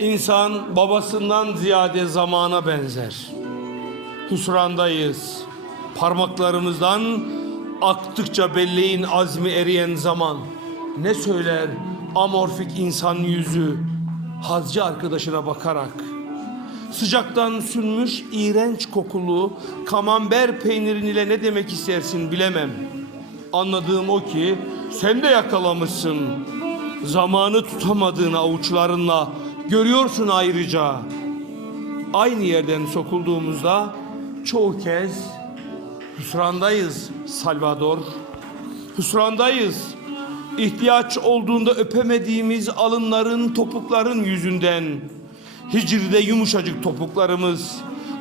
İnsan babasından ziyade zamana benzer. Hüsrandayız. Parmaklarımızdan aktıkça belleğin azmi eriyen zaman. Ne söyler amorfik insan yüzü hazcı arkadaşına bakarak. Sıcaktan sünmüş iğrenç kokulu kamember peynirin ile ne demek istersin bilemem. Anladığım o ki sen de yakalamışsın. Zamanı tutamadığın avuçlarınla görüyorsun ayrıca. Aynı yerden sokulduğumuzda çoğu kez hüsrandayız Salvador. Hüsrandayız. İhtiyaç olduğunda öpemediğimiz alınların, topukların yüzünden. Hicride yumuşacık topuklarımız.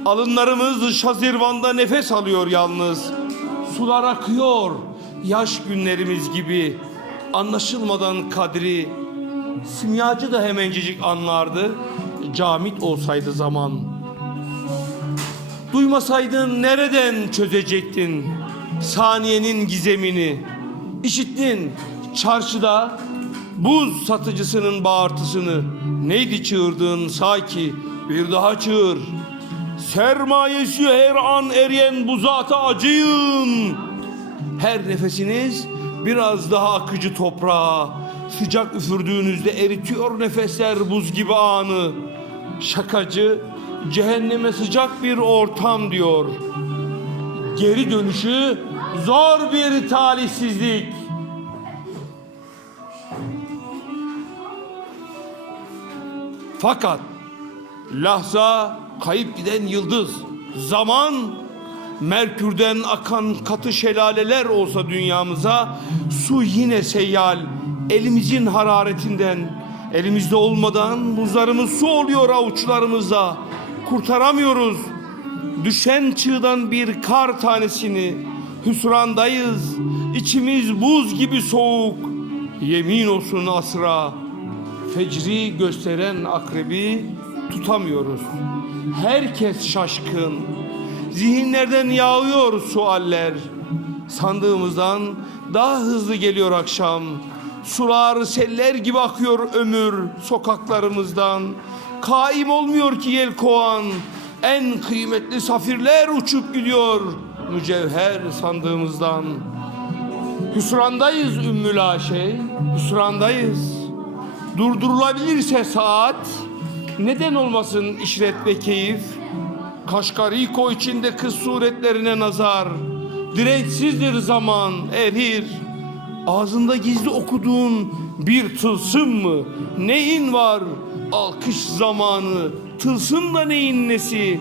Alınlarımız şazirvanda nefes alıyor yalnız. Sular akıyor. Yaş günlerimiz gibi. Anlaşılmadan kadri. Simyacı da hemencecik anlardı. Camit olsaydı zaman. Duymasaydın nereden çözecektin saniyenin gizemini? İşittin çarşıda buz satıcısının bağırtısını. Neydi çığırdığın saki bir daha çığır. Sermayesi her an eriyen bu zata acıyın. Her nefesiniz biraz daha akıcı toprağa. Sıcak üfürdüğünüzde eritiyor nefesler buz gibi anı. Şakacı cehenneme sıcak bir ortam diyor. Geri dönüşü zor bir talihsizlik. Fakat lahza kayıp giden yıldız, zaman Merkür'den akan katı şelaleler olsa dünyamıza su yine seyyal elimizin hararetinden. Elimizde olmadan buzlarımız su oluyor avuçlarımızda kurtaramıyoruz. Düşen çığdan bir kar tanesini. Hüsrandayız. İçimiz buz gibi soğuk. Yemin olsun asra. Fecri gösteren akrebi tutamıyoruz. Herkes şaşkın. Zihinlerden yağıyor sualler. Sandığımızdan daha hızlı geliyor akşam. Sular seller gibi akıyor ömür sokaklarımızdan. Kaim olmuyor ki yel kovan. En kıymetli safirler uçup gidiyor mücevher sandığımızdan. Hüsrandayız Ümmül Aşe, hüsrandayız. Durdurulabilirse saat, neden olmasın işret ve keyif? Kaşkariko içinde kız suretlerine nazar, dirençsizdir zaman erir. Ağzında gizli okuduğun bir tılsım mı? Neyin var? Alkış zamanı, tılsım da neyin nesi?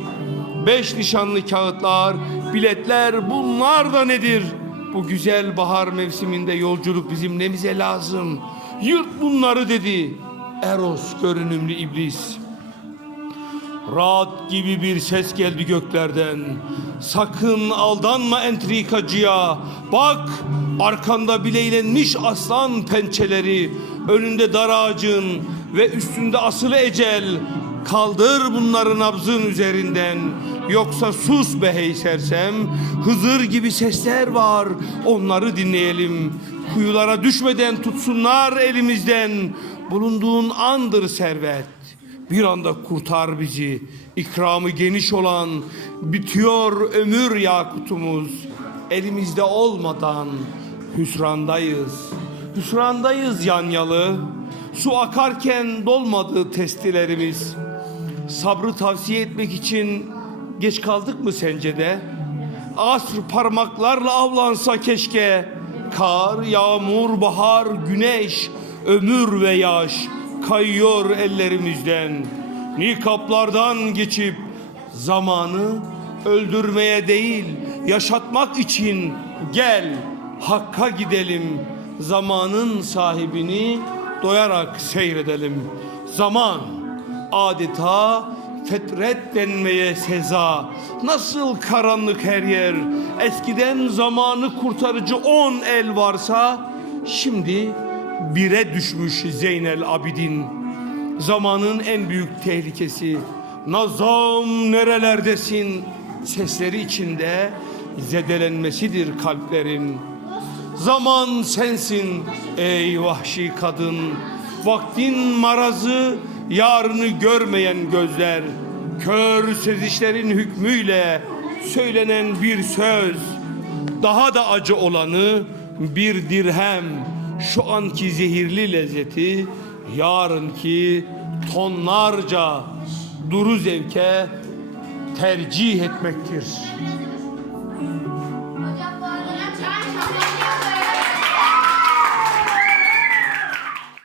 Beş nişanlı kağıtlar, biletler bunlar da nedir? Bu güzel bahar mevsiminde yolculuk bizim nemize lazım. Yırt bunları dedi Eros görünümlü iblis. Rahat gibi bir ses geldi göklerden. Sakın aldanma entrikacıya. Bak arkanda bileylenmiş aslan pençeleri. Önünde dar ağacın ve üstünde asılı ecel. Kaldır bunları nabzın üzerinden. Yoksa sus be hey sersem. Hızır gibi sesler var. Onları dinleyelim. Kuyulara düşmeden tutsunlar elimizden. Bulunduğun andır servet. Bir anda kurtar bizi. İkramı geniş olan bitiyor ömür yakutumuz. Elimizde olmadan hüsrandayız. Hüsrandayız yanyalı. Su akarken dolmadı testilerimiz. Sabrı tavsiye etmek için geç kaldık mı sence de? Asr parmaklarla avlansa keşke. Kar, yağmur, bahar, güneş, ömür ve yaş kayıyor ellerimizden. Nikaplardan geçip zamanı öldürmeye değil yaşatmak için gel Hakk'a gidelim. Zamanın sahibini doyarak seyredelim. Zaman adeta fetret denmeye seza. Nasıl karanlık her yer. Eskiden zamanı kurtarıcı on el varsa şimdi bire düşmüş Zeynel Abidin. Zamanın en büyük tehlikesi. Nazam nerelerdesin? Sesleri içinde zedelenmesidir kalplerin. Zaman sensin ey vahşi kadın. Vaktin marazı yarını görmeyen gözler, kör sezişlerin hükmüyle söylenen bir söz, daha da acı olanı bir dirhem, şu anki zehirli lezzeti, yarınki tonlarca duru zevke tercih etmektir.